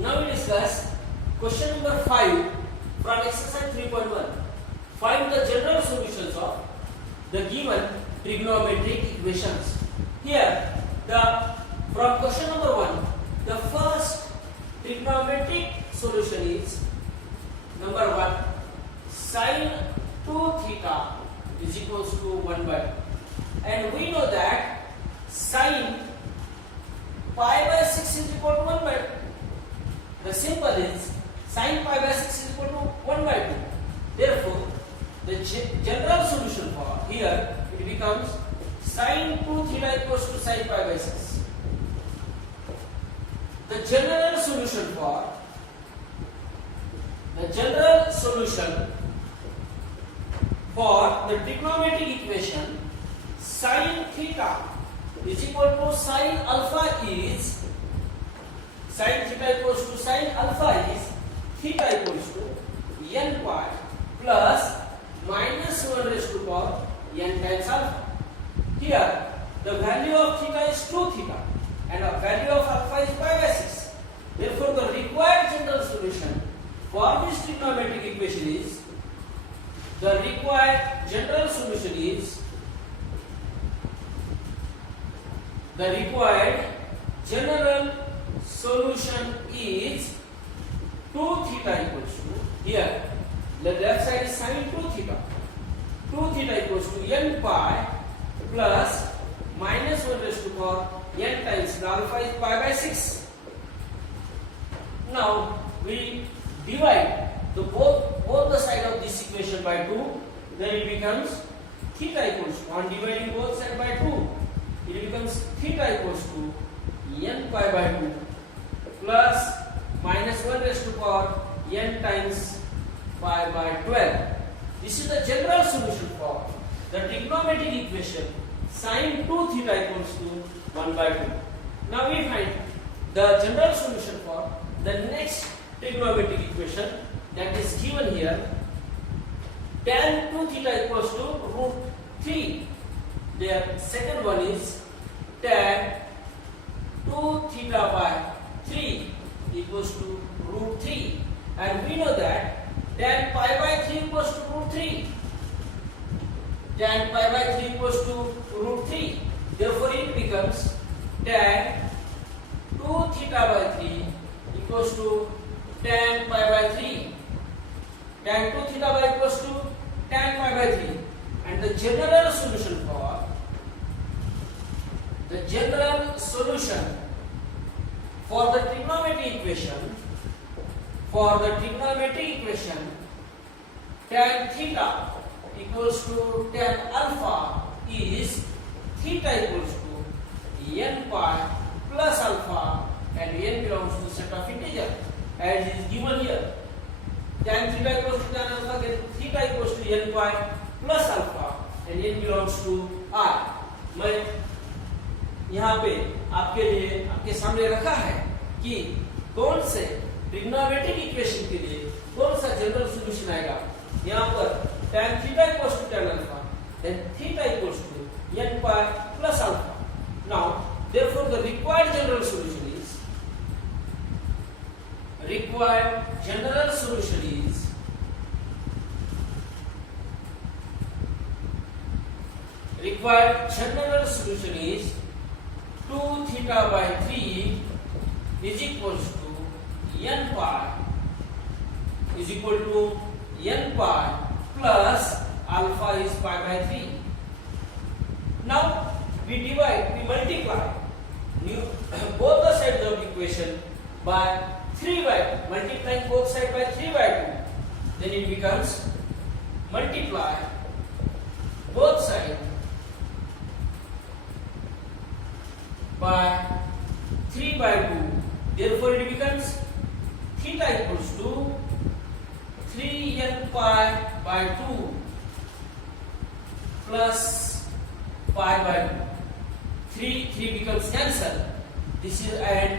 Now we discuss question number 5 from exercise 3.1. Find the general solutions of the given trigonometric equations. Here, from question number 1, the first trigonometric solution is number 1, sine 2 theta is equals to 1 by 2. And we know that sine pi by 6 is equal to 1 by 2. The simple is sine pi by 6 is equal to 1 by 2. Therefore, the general solution for here it becomes sine 2 theta equals to sine pi by 6. The general solution for the trigonometric equation sine theta is equal to sine alpha is sine theta equals to sine alpha is theta equals to n pi plus minus 1 raised to power n times alpha. Here the value of theta is 2 theta and the value of alpha is pi by 6. Therefore, the required general solution for this trigonometric equation is the required general solution is 2 theta equals to, here the left side is sine 2 theta. 2 theta equals to n pi plus minus 1 raised to power n times the alpha is pi by 6. Now we divide both the side of this equation by 2, then it becomes theta equals to, on dividing both sides by 2, it becomes theta equals to n pi by 2 plus minus 1 raised to power n times pi by 12. This is the general solution for the trigonometric equation sine 2 theta equals to 1 by 2. Now we find the general solution for the next trigonometric equation that is given here. Tan 2 theta equals to root 3. The second one is tan 2 theta by 3 equals to root 3. And we know that tan pi by 3 equals to root 3. Tan pi by 3 equals to root 3. Therefore, it becomes tan 2 theta by 3 equals to tan pi by 3. Tan 2 theta by equals to tan pi by 3. And the general solution for the trigonometric equation tan theta equals to tan alpha is theta equals to n pi plus alpha, and n belongs to set of integer as is given here. Tan theta equals to tan alpha, then theta equals to n pi plus alpha and n belongs to r. मैं यहाँ पे आपके लिए आपके सामने रखा है कि कौन से ट्रिग्नोमेट्रिक इक्वेशन के लिए कौन सा जनरल सॉल्यूशन आएगा. यहाँ पर tan theta equals to tan alpha, then theta equals to n pi plus alpha. Now, therefore, the required general solution is is 2 theta by 3 is equals to n pi is equal to n pi plus alpha is pi by 3. Now we multiply both the sides of the equation by 3 by 2, multiplying both sides by 3 by 2, then it becomes multiply both sides by 3 by 2. Therefore, it becomes theta equals to 3n pi by 2 plus pi by 2. 3 becomes cancelled. This is, and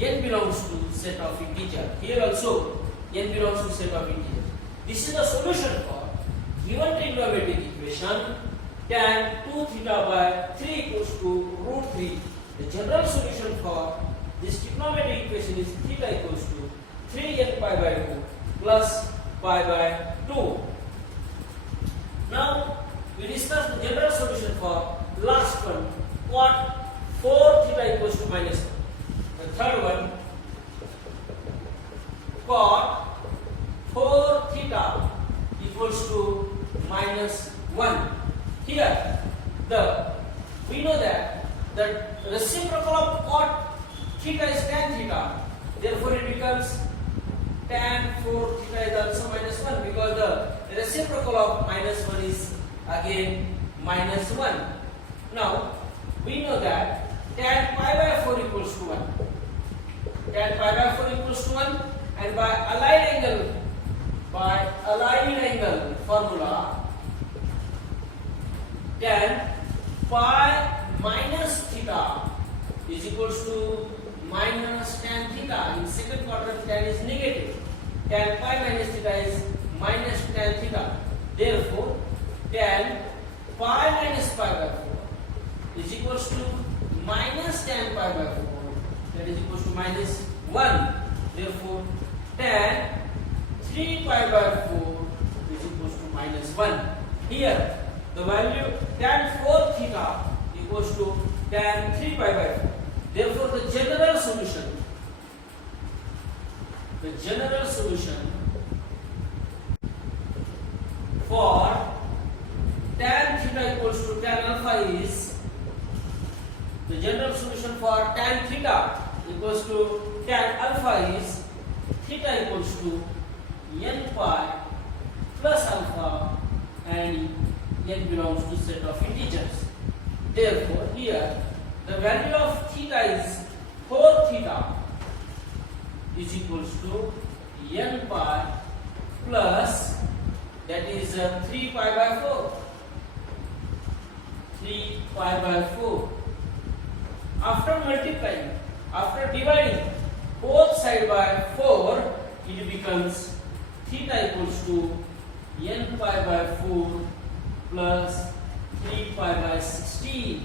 n belongs to set of integer. Here also n belongs to set of integer. This is the solution for given trigonometric equation tan 2 theta by 3 equals to root 3. The general solution for this trigonometric equation is theta equals to 3n pi by 2 plus pi by 2. Now we discuss the general solution for last one, cot 4 theta equals to minus 1. The third one, cot 4 theta equals to minus 1. Here, we know that the reciprocal of cot theta is tan theta. Therefore, it becomes tan 4 theta is also minus 1 because the reciprocal of minus 1 is again minus 1. Now, we know that tan pi by 4 equals to 1. Tan pi by 4 equals to 1, and by aligned angle formula, tan pi minus theta is equals to minus tan theta. In second quadrant, tan is negative. Tan pi minus theta is minus tan theta. Therefore, tan pi minus pi by 4 is equals to minus tan pi by 4. That is equals to minus 1. Therefore, tan 3 pi by 4 is equals to minus 1. Here, the value tan 4 theta equals to tan 3 pi by 4. Therefore, the general solution for tan theta equals to tan alpha is, the general solution for tan theta equals to tan alpha is theta equals to n pi plus alpha, and n belongs to set of integers. Therefore, here the value of theta is 4 theta is equals to n pi plus, that is 3 pi by 4. 3 pi by 4. After dividing both sides by 4, it becomes theta equals to n pi by 4 plus 3 pi by 16,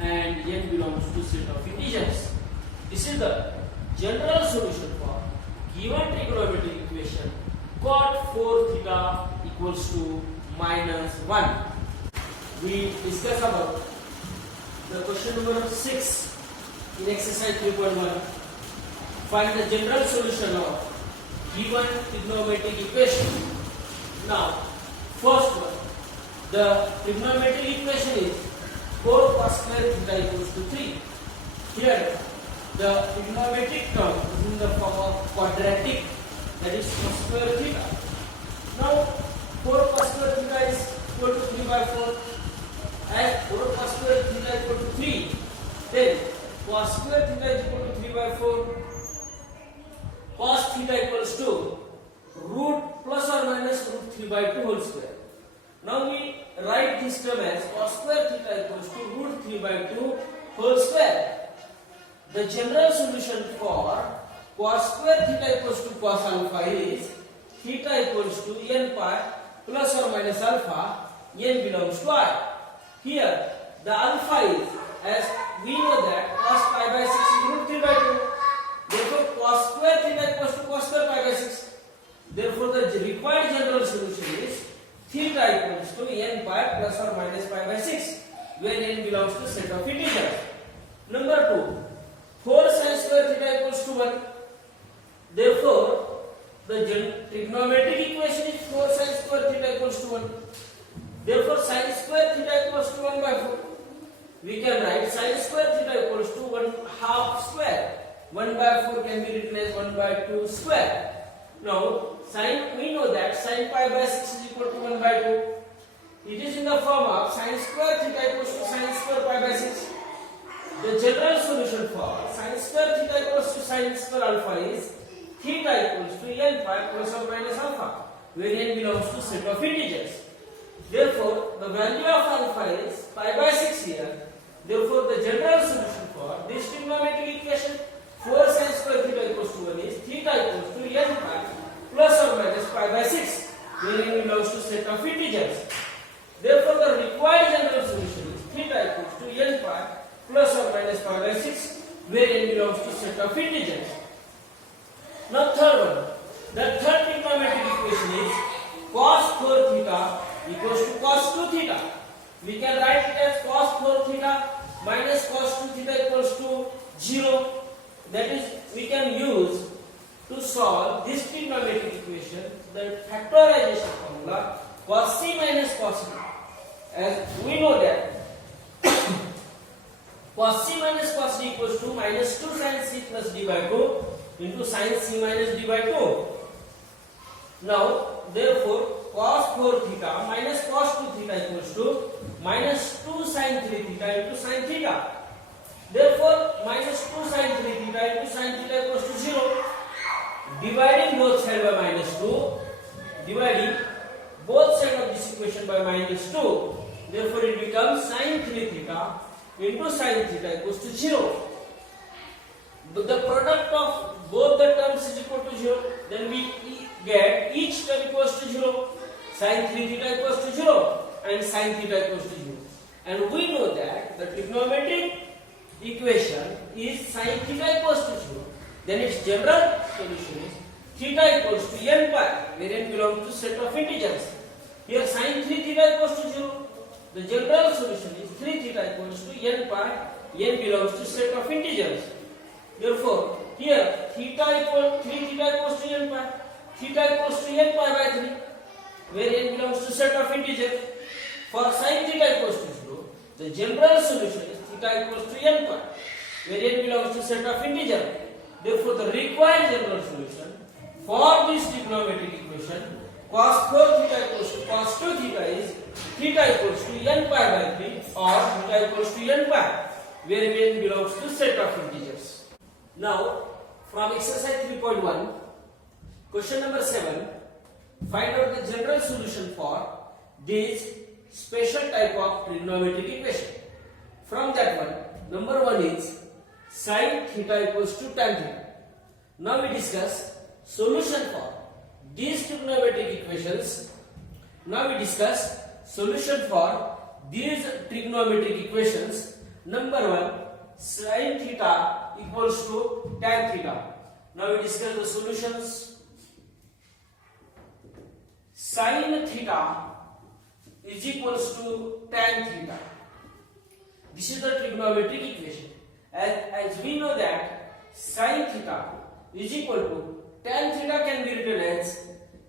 and n belongs to set of integers. This is the general solution for given trigonometric equation cot 4 theta equals to minus 1. We discuss about the question number 6 in exercise 3.1. Find the general solution of given trigonometric equation. Now, first one, the trigonometric equation is 4 cos square theta equals to 3. Here, the trigonometric term is in the form of quadratic, that is cos square theta. Now, 4 cos square theta is equal to 3 by 4. As 4 cos square theta equal to 3, then cos square theta is equal to 3 by 4. Cos theta equals to root plus or minus root 3 by 2 whole square. Now we write this term as cos square theta equals to root 3 by 2 whole square. The general solution for cos square theta equals to cos alpha is theta equals to n pi plus or minus alpha, n belongs to I. Here the alpha is, as we know that cos pi by 6 is root 3 by 2. Therefore cos square theta equals to cos square pi by 6. Therefore the required general solution is theta equals to n pi plus or minus pi by 6, where n belongs to set of integers. Number 2, 4 sin square theta equals to 1. Therefore, the trigonometric equation is 4 sin square theta equals to 1. Therefore, sin square theta equals to 1 by 4. We can write sin square theta equals to 1 half square. 1 by 4 can be written as 1 by 2 square. Now, we know that sin pi by 6 is equal to 1 by 2. It is in the form of sin square theta equals to sin square pi by 6. The general solution for sin square theta equals to sin square alpha is theta equals to n pi plus or minus alpha, where n belongs to set of integers. Therefore, the value of alpha is pi by 6 here. Therefore, the general solution for this trigonometric equation 4 sin square theta equals to 1 is theta equals to n pi plus or minus pi by 6, where n belongs to set of integers. Therefore, the required general solution is theta equals to n pi plus or minus pi by 6, where n belongs to set of integers. Now third one. The third trigonometric equation is cos 4 theta equals to cos 2 theta. We can write it as cos 4 theta minus cos 2 theta equals to 0. That is, we can use to solve this trigonometric equation the factorization formula cos c minus cos b. As we know that cos c minus cos d equals to minus 2 sin c plus d by 2 into sin c minus d by 2. Now, therefore, cos 4 theta minus cos 2 theta equals to minus 2 sin 3 theta into sin theta. Therefore, minus 2 sin 3 theta into sin theta equals to 0. Dividing both sides by minus 2, dividing both sides of this equation by minus 2, therefore it becomes sin 3 theta into sin theta equals to 0. But the product of both the terms is equal to 0, then we get each term equals to 0. Sin 3 theta equals to 0 and sin theta equals to 0. And we know that the trigonometric equation is sin theta equals to 0. Then its general solution is theta equals to n pi, where n belongs to set of integers. Here sin 3 theta equals to 0. The general solution is 3 theta equals to n pi, n belongs to set of integers. Therefore, here theta equals 3 theta equals to n pi, theta equals to n pi by 3, where n belongs to set of integers. For sin theta equals to 0, the general solution is theta equals to n pi, where n belongs to set of integers. Therefore, the required general solution for this trigonometric equation cos 4 theta equals to cos 2 theta is theta equals to n pi by 3 or theta equals to n pi, where n belongs to set of integers. Now, from exercise 3.1, question number 7, find out the general solution for this special type of trigonometric equation. From that one, number 1 is sin theta equals to tan theta. Now we discuss solution for these trigonometric equations. Now we discuss solution for these trigonometric equations. Number 1, sin theta equals to tan theta. Now we discuss the solutions. Sin theta is equals to tan theta. This is the trigonometric equation. As we know that sin theta is equal to tan theta can be written as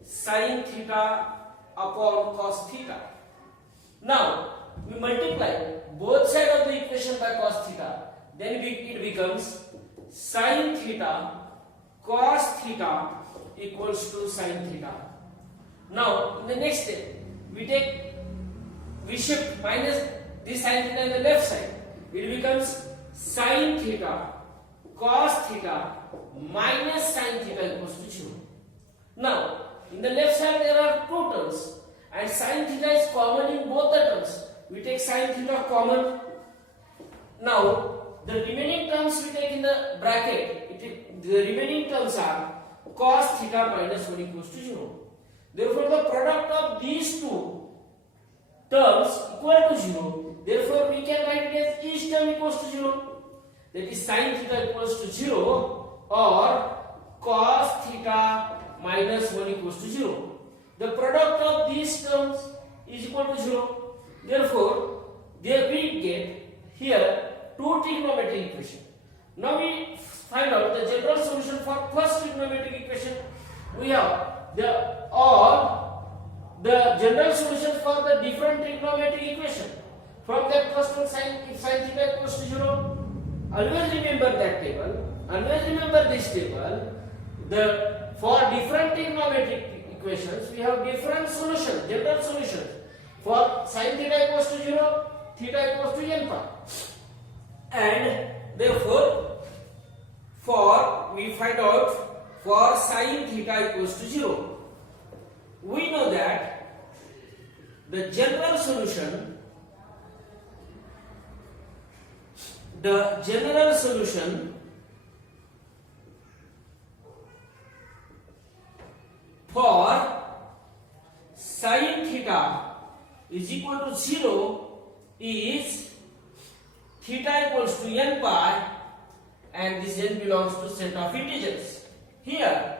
sin theta upon cos theta. Now we multiply both sides of the equation by cos theta, then it becomes sin theta cos theta equals to sin theta. Now in the next step we shift minus this sin theta in the left side. It becomes sin theta cos theta minus sin theta equals to 0. Now in the left side there are two terms and sin theta is common in both the terms. We take sin theta common. Now the remaining terms we take in the bracket. The remaining terms are cos theta minus 1 equals to 0. Therefore the product of these two terms equal to 0. Therefore we can write it as each term equals to 0. That is sin theta equals to 0 or cos theta minus 1 equals to 0. The product of these terms is equal to 0. Therefore, there we get here two trigonometric equations. Now we find out the general solution for first trigonometric equation. We have the general solution for the different trigonometric equation. From that first one, sin theta equals to 0. Always remember that table. Always remember this table. For different trigonometric equations, we have different solutions, general solutions. For sin theta equals to 0, theta equals to n pi. And therefore, we find out for sin theta equals to 0. We know that the general solution for sin theta is equal to 0 is theta equals to n pi belongs to set of integers. Here,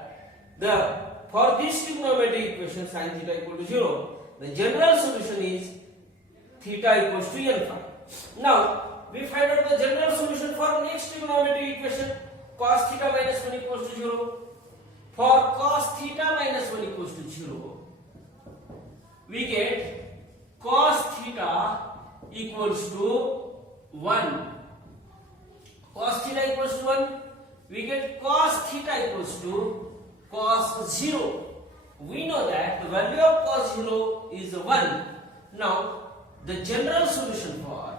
for this trigonometric equation sin theta equal to 0, the general solution is theta equals to n phi. Now, we find out the general solution for next trigonometric equation cos theta minus 1 equals to 0. For cos theta minus 1 equals to 0, we get cos theta equals to 1. Cos theta equals to 1, we get cos theta equals to cos 0. We know that the value of cos 0 is 1. Now, the general solution for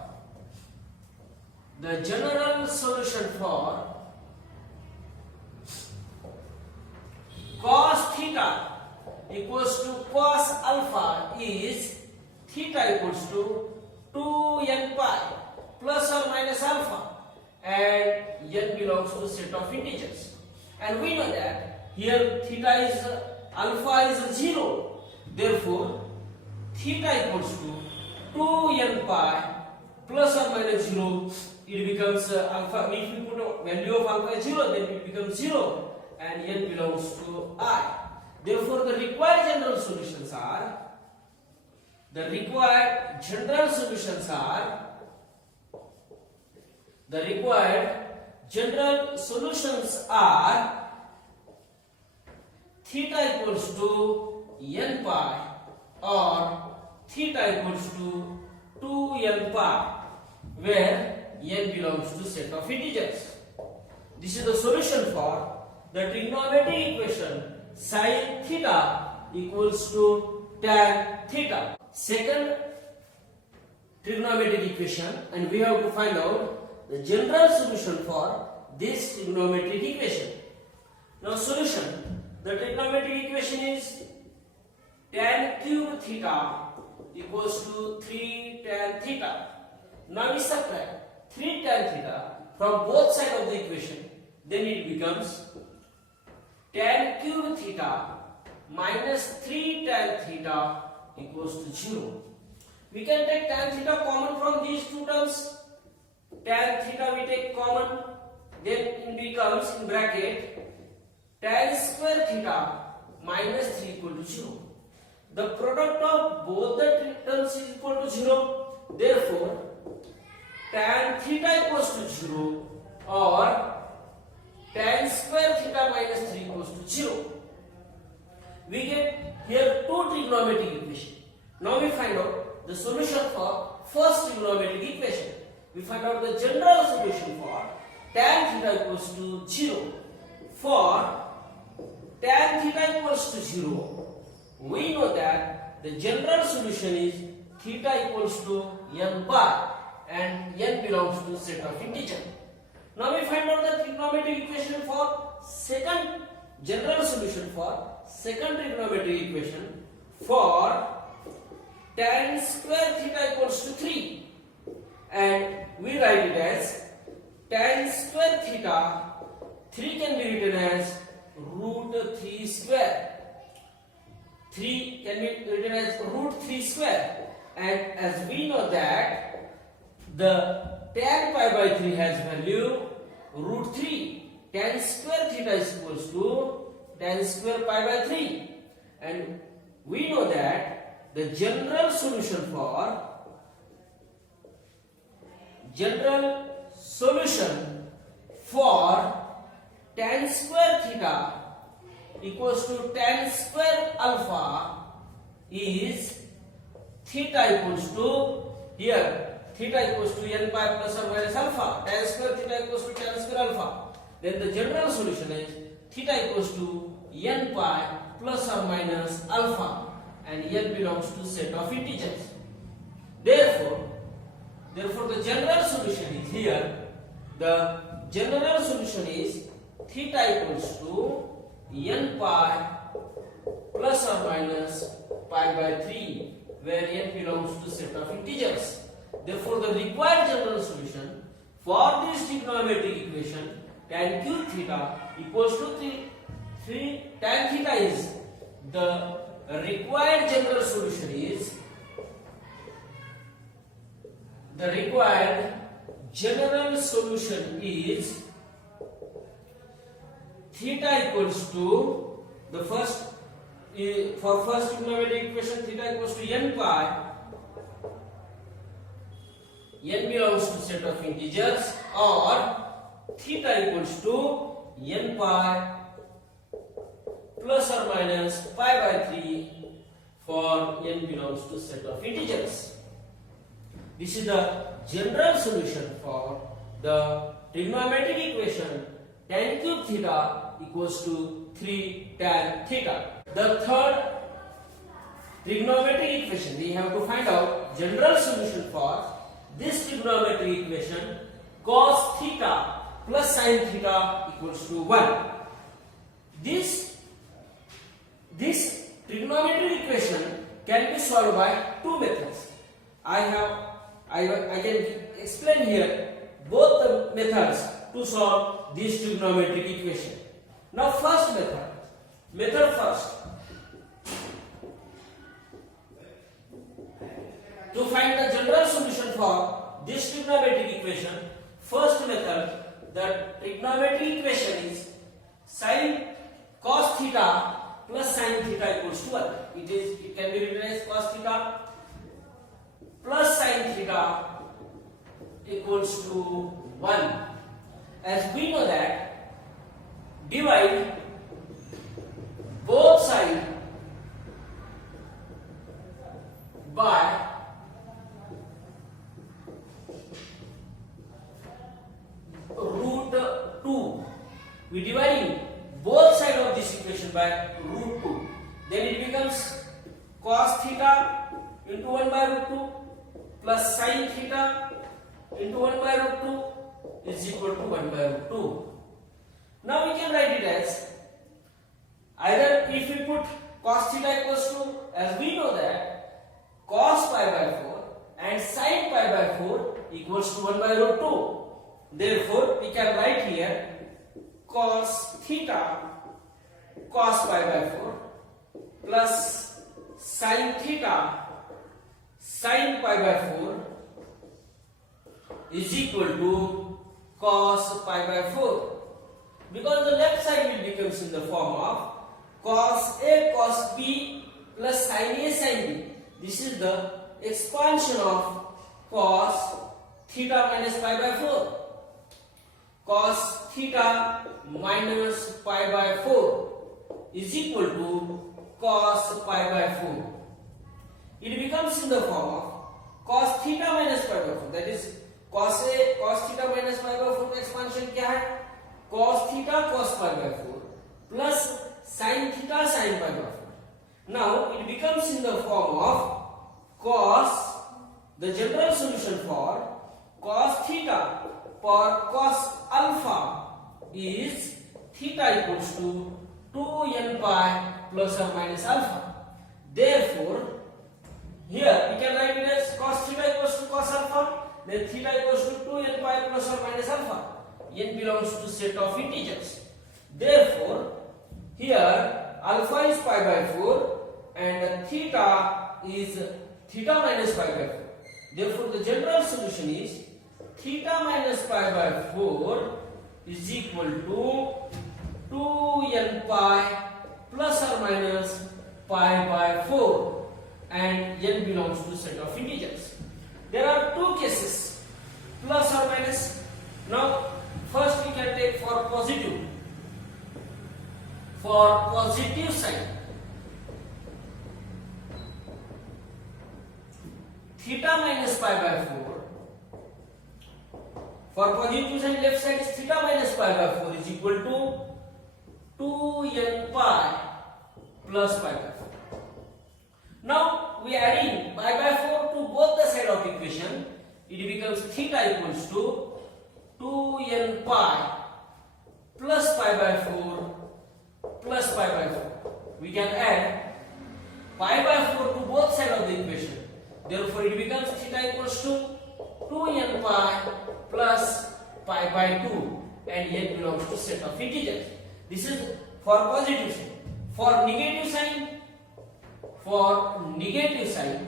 cos theta equals to cos alpha is theta equals to 2n pi plus or minus alpha, and n belongs to set of integers. And we know that here theta is alpha is 0. Therefore, theta equals to 2n pi plus or minus 0. It becomes alpha. If we put a value of alpha is 0, then it becomes 0, and n belongs to I. Therefore, the required general solutions are theta equals to n pi or theta equals to 2n pi, where n belongs to set of integers. This is the solution for the trigonometric equation sin theta equals to tan theta. Second trigonometric equation, and we have to find out the general solution for this trigonometric equation. Now, solution. The trigonometric equation is tan cube theta equals to 3 tan theta. Now we subtract 3 tan theta from both sides of the equation. Then it becomes tan cube theta minus 3 tan theta equals to 0. We can take tan theta common from these two terms. Tan theta we take common, then it becomes in bracket tan square theta minus 3 equal to 0. The product of both the terms is equal to 0. Therefore, tan theta equals to 0 or tan square theta minus 3 equals to 0. We get here two trigonometric equations. Now we find out the solution for first trigonometric equation. We find out the general solution for tan theta equals to 0. For tan theta equals to 0, we know that the general solution is theta equals to n pi, and n belongs to set of integer. Now we find out the trigonometric equation for second general solution for second trigonometric equation for tan square theta equals to 3, and we write it as tan square theta. 3 can be written as root 3 square. 3 can be written as root 3 square, and as we know that the tan pi by 3 has value root 3. Tan square theta is equals to tan square pi by 3, and we know that the general solution for tan square theta equals to tan square alpha is theta equals to, here theta equals to n pi plus or minus alpha. Tan square theta equals to tan square alpha. Then the general solution is theta equals to n pi plus or minus alpha, and n belongs to set of integers. Therefore the general solution is here. The general solution is theta equals to n pi plus or minus pi by 3, where n belongs to set of integers. Therefore, the required general solution for this trigonometric equation tan cube theta equals to 3 tan theta is the required general solution is theta equals to the first for first trigonometric equation theta equals to n pi. N belongs to set of integers, or theta equals to n pi plus or minus pi by 3 for n belongs to set of integers. This is the general solution for the trigonometric equation tan cube theta equals to 3 tan theta. The third trigonometric equation, we have to find out general solution for this trigonometric equation cos theta plus sin theta equals to 1. This trigonometric equation can be solved by two methods. I can explain here both the methods to solve this trigonometric equation. Now first method first. To find the general solution for this trigonometric equation, first method, the trigonometric equation is sin cos theta plus sin theta equals to 1. It can be written as cos theta plus sin theta equals to 1. As we know that, divide both sides by root 2. We dividing both sides of this equation by root 2. Then it becomes cos theta into 1 by root 2 plus sin theta into 1 by root 2 is equal to 1 by root 2. Now we can write it as either if we put cos theta equals to, as we know that cos pi by 4 and sin pi by 4 equals to 1 by root 2. Therefore, we can write here cos theta cos pi by 4 plus sin theta sin pi by 4 is equal to cos pi by 4. Because the left side will becomes in the form of cos A cos B plus sin A sin B. This is the expansion of cos theta minus pi by 4. Cos theta minus pi by 4 is equal to cos pi by 4. It becomes in the form of cos theta minus pi by 4. That is cos A cos theta minus pi by 4 का expansion क्या है? Cos theta cos pi by 4 plus sin theta sin pi by 4. Now it becomes in the form of cos. The general solution for cos theta for cos alpha is theta equals to 2n pi plus or minus alpha. Therefore, here we can write it as cos theta equals to cos alpha, then theta equals to 2n pi plus or minus alpha. N belongs to set of integers. Therefore, here alpha is pi by 4 and theta is theta minus pi by 4. Therefore, the general solution is theta minus pi by 4 is equal to 2n pi plus or minus pi by 4, and n belongs to set of integers. There are two cases, plus or minus. Now first we can take for positive. For positive side, theta minus pi by 4. For positive side, left side is theta minus pi by 4 is equal to 2n pi plus pi by 4. Now we adding pi by 4 to both the side of equation. It becomes theta equals to 2n pi plus pi by 4 plus pi by 4. We can add pi by 4 to both sides of the equation. Therefore, it becomes theta equals to 2n pi plus pi by 2, and n belongs to set of integers. This is for positive sign. For negative sign,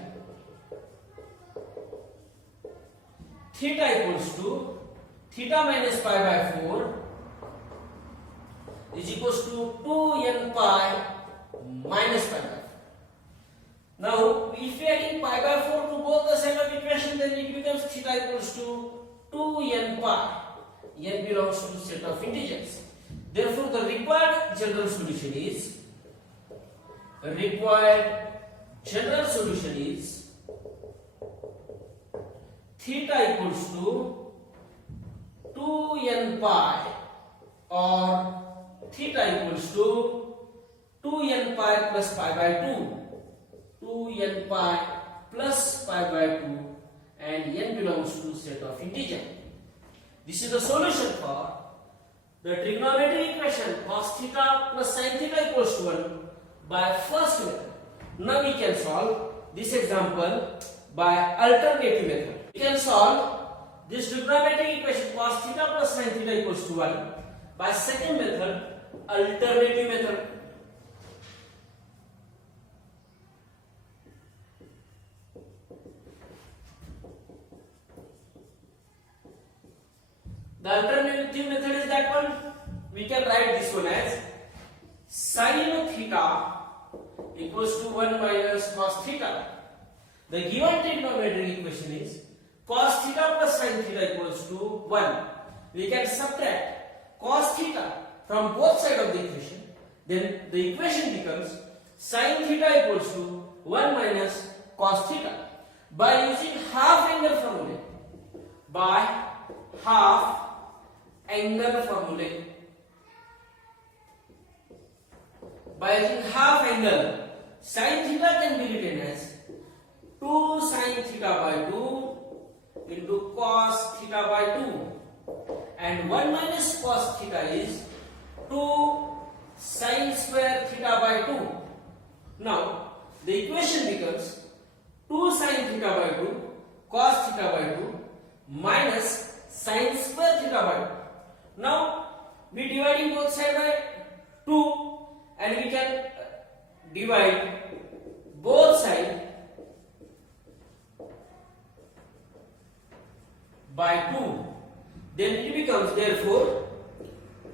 theta equals to theta minus pi by 4 is equals to 2n pi minus pi by 4. Now, if we are adding pi by 4 to both the sides of equation, then it becomes theta equals to 2n pi. N belongs to set of integers. Therefore, the required general solution is theta equals to 2n pi, or theta equals to 2n pi plus pi by 2. 2n pi plus pi by 2, and n belongs to set of integer. This is the solution for the trigonometric equation cos theta plus sin theta equals to 1 by first method. Now we can solve this example by alternative method. We can solve this trigonometric equation cos theta plus sin theta equals to 1 by second method, alternative method. The alternative method is that one. We can write this one as sin theta equals to 1 minus cos theta. The given trigonometric equation is cos theta plus sin theta equals to 1. We can subtract cos theta from both sides of the equation. Then the equation becomes sin theta equals to 1 minus cos theta. By using half angle formula, by using half angle, sin theta can be written as 2 sin theta by 2 into cos theta by 2, and 1 minus cos theta is 2 sin square theta by 2. Now the equation becomes 2 sin theta by 2 cos theta by 2 minus sin square theta by 2. Now we dividing both sides by 2, and we can divide both sides by 2. Then it becomes therefore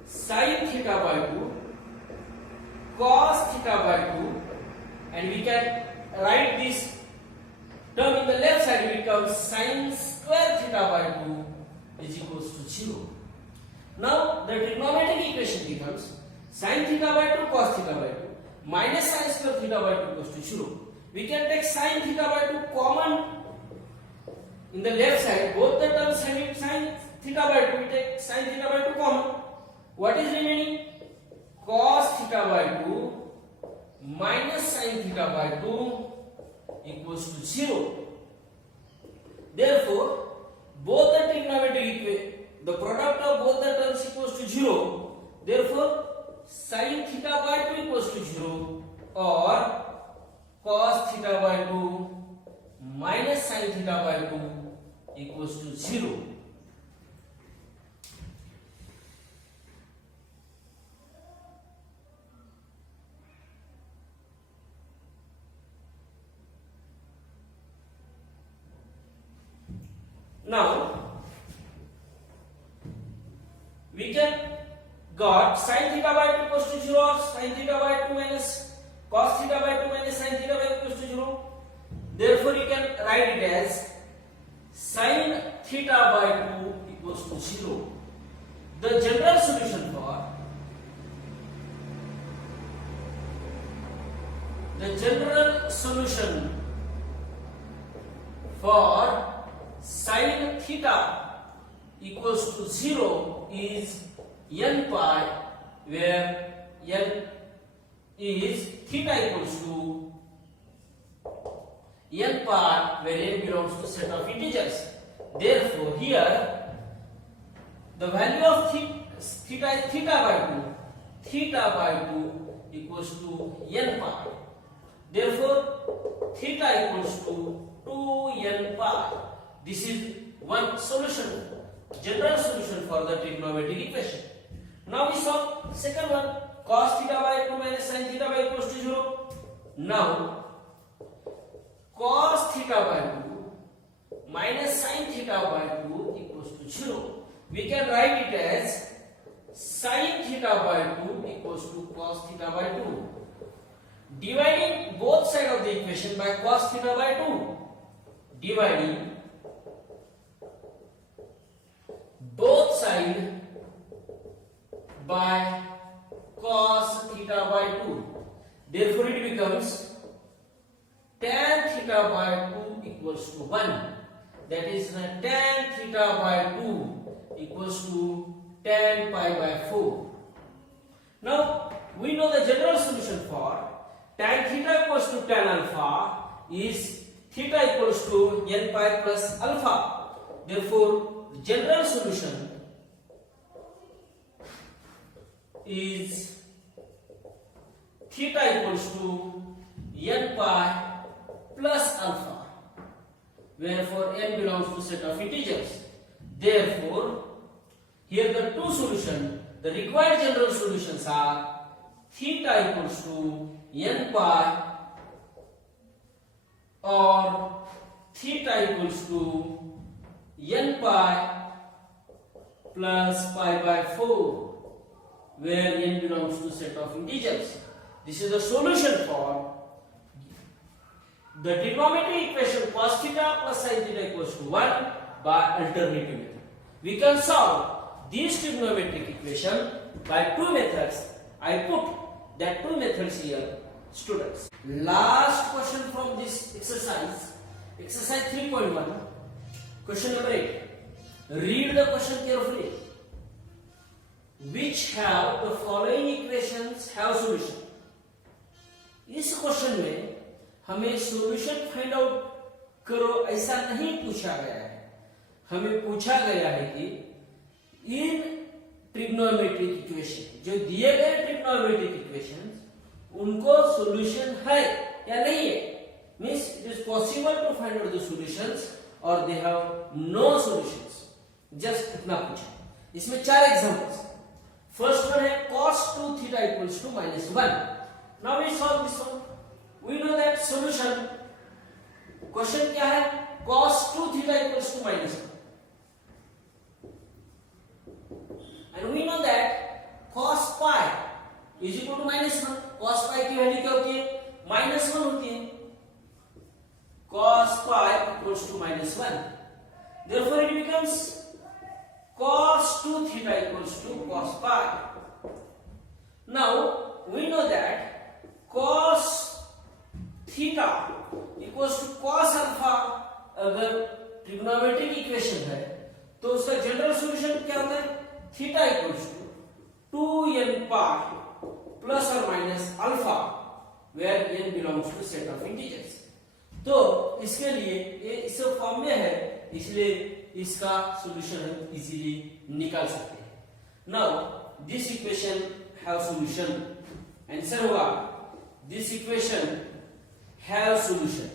sin theta by 2 cos theta by 2, and we can write this term in the left side. It becomes sin square theta by 2 is equals to 0. Now the trigonometric equation becomes sin theta by 2 cos theta by 2 minus sin square theta by 2 equals to 0. We can take sin theta by 2 common in the left side. Both the terms having sin theta by 2, we take sin theta by 2 common. What is remaining? Cos theta by 2 minus sin theta by 2 equals to 0. Therefore, both the trigonometric equation, the product of both the terms equals to 0. Therefore, sin theta by 2 equals to 0, or cos theta by 2 minus sin theta by 2 equals to 0. Now we can got sin theta by 2 equals to 0, or sin theta by 2 minus cos theta by 2 minus sin theta by 2 equals to 0. Therefore you can write it as sin theta by 2 equals to 0. The general solution for sin theta equals to 0 is n pi, where n is theta equals to n pi, where n belongs to set of integers. Therefore here the value of theta is theta by 2 equals to n pi. Therefore theta equals to 2n pi. This is one solution, general solution for the trigonometric equation. Now we solve second one, cos theta by 2 minus sin theta by equals to 0. Now cos theta by 2 minus sin theta by 2 equals to 0. We can write it as sin theta by 2 equals to cos theta by 2. Dividing both sides of the equation by cos theta by 2. Dividing both sides by cos theta by 2. Therefore it becomes tan theta by 2 equals to 1. That is tan theta by 2 equals to tan pi by 4. Now we know the general solution for tan theta equals to tan alpha is theta equals to n pi plus alpha. Therefore general solution is theta equals to n pi plus alpha, wherefore n belongs to set of integers. Therefore here the two solutions, the required general solutions are theta equals to n pi or theta equals to n pi plus pi by 4, where n belongs to set of integers. This is the solution for the trigonometric equation cos theta plus sin theta equals to 1 by alternative method. We can solve this trigonometric equation by two methods. I put that two methods here, students. Last question from this exercise, exercise 3.1, question number 8. Read the question carefully. Which have the following equations have solution? इस question में हमें solution find out करो ऐसा नहीं पूछा गया है. हमें पूछा गया है कि इन ट्रिग्नोमेट्रिक इक्वेशन, जो दिए गए ट्रिग्नोमेट्रिक इक्वेशंस, उनको सॉल्यूशन है या नहीं है. Means it is possible to find out the solutions और they have no solutions. Just इतना पूछा. इसमें चार एग्जांपल्स. फर्स्ट वन है cos 2 theta equals to -1. Now we solve this one. We know that solution. Question क्या है? Cos 2 theta equals to -1. And we know that cos pi is equal to -1. Cos pi की value क्या होती है? -1 होती है. Cos pi equals to -1. Therefore it becomes cos 2 theta equals to cos pi. Now we know that cos theta equals to cos alpha अगर trigonometric equation है तो उसका जनरल सॉल्यूशन क्या होता है? Theta equals to 2n pi plus और minus alpha, where n belongs to set of integers. तो इसके लिए ये इस फॉर्म में है, इसलिए इसका सॉल्यूशन हम इजीली निकाल सकते हैं. Now this equation have solution. Answer होगा this equation have solution.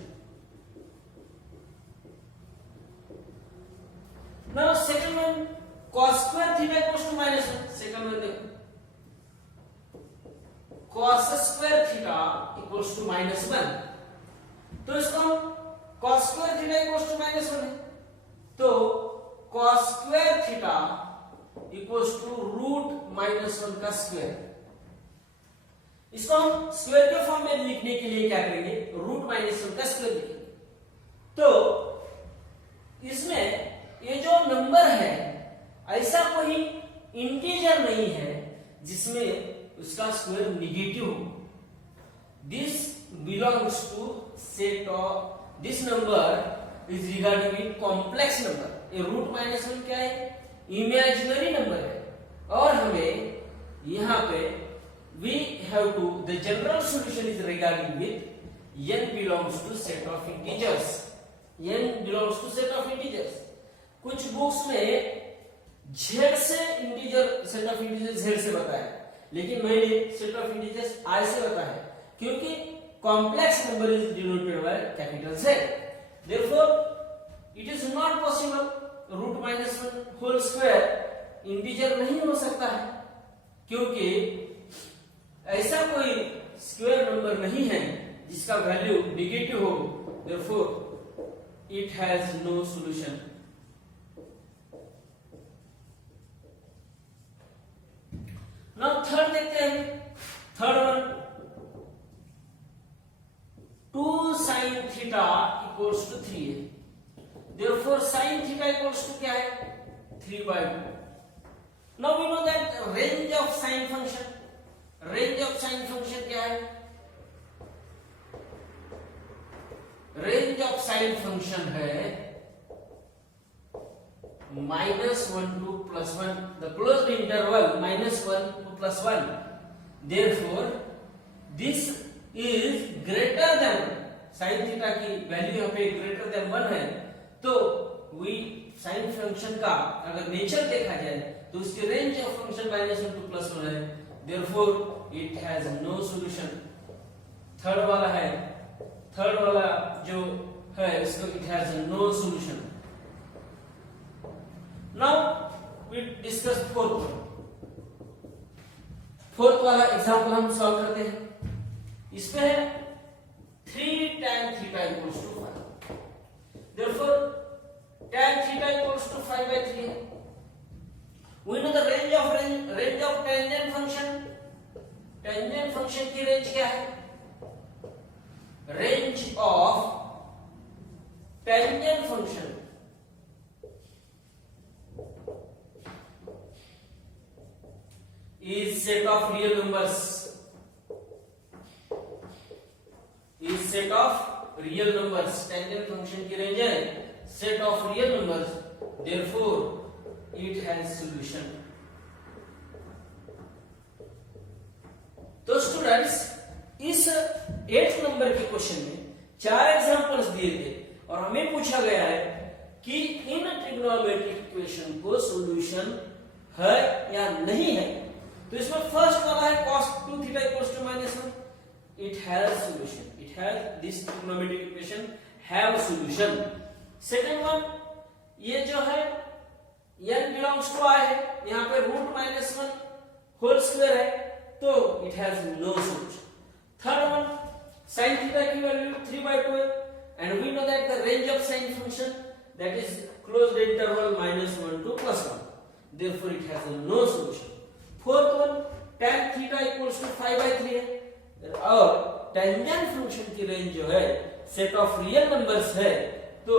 Now second one, cos square theta equals to -1. second one देखो, cos square theta equals to -1. तो इसको cos square theta equals to -1 है, तो cos square theta equals to root -1 का square. इसको हम square के form में लिखने के लिए क्या करेंगे? रूट -1 का स्क्वायर लिखेंगे. तो इसमें ये जो नंबर है, ऐसा कोई इंटीजर नहीं है जिसमें उसका स्क्वायर नेगेटिव हो. This belongs to set of this number is regarding with complex number. ये रूट -1 क्या है? इमेजिनरी नंबर है. और हमें यहां पे we have to, the general solution is regarding with n belongs to set of integers. n belongs to set of integers. कुछ books में z से integer, set of integer z से बताया, लेकिन मैंने सेट ऑफ इंटीजर्स i से बताया क्योंकि complex number is denoted by capital Z. therefore it is not possible root -1 whole square integer नहीं हो सकता है, क्योंकि ऐसा कोई स्क्वायर नंबर नहीं है जिसका वैल्यू नेगेटिव हो. therefore it has no solution. now third देखते हैं. Third one 2 sin theta equals to 3 है, therefore sin theta equals to क्या है 3/2. Now we know that range of sin function क्या है, रेंज ऑफ साइन फंक्शन है -1 to +1, the closed interval -1 to +1. Therefore this is greater than sin theta की value यहाँ पे greater than 1 है, तो we साइन फंक्शन का अगर नेचर देखा जाए तो उसकी रेंज ऑफ फंक्शन -1 to +1 है, therefore it has no solution. Third वाला जो है इसको it has no solution. Now we discuss fourth वाला एग्जांपल हम सॉल्व करते हैं. इसमें है 3 tan theta equals to 5. Therefore tan theta equals to 5/3. We know the range of tangent function. Tangent function की रेंज क्या है? Range of tangent function is set of real numbers. Tangent function की range है set of real numbers. Therefore, it has solution. तो students इस 8th number के question में 4 examples दिए थे और हमें पूछा गया है कि इन ट्रिग्नोमेट्रिक इक्वेशन को सॉल्यूशन है या नहीं है. तो इसमें फर्स्ट वाला है cos 2 theta equals to -1. It has solution. This trigonometric equation have solution. Second one, ये जो है n belongs to I है, यहाँ पे √-1 होल स्क्वायर है, तो it has no solution. Third one, sin theta की वैल्यू 3/2 है, and we know that the range of sin function that is closed interval -1 to +1. Therefore, it has no solution. Fourth one, tan theta equals to 5/3 है, और tangent function की range जो है set of real numbers है, तो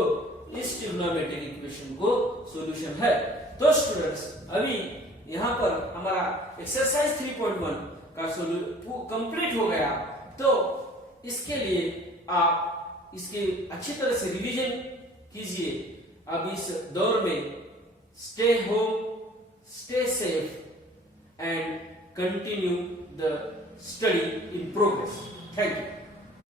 इस trigonometric equation को solution है. तो स्टूडेंट्स अभी यहाँ पर हमारा एक्सरसाइज 3.1 का कंप्लीट हो गया. तो इसके लिए आप इसके अच्छी तरह से रिवीजन कीजिए. अब इस दौर में stay home, stay safe and continue the study in progress. Thank you.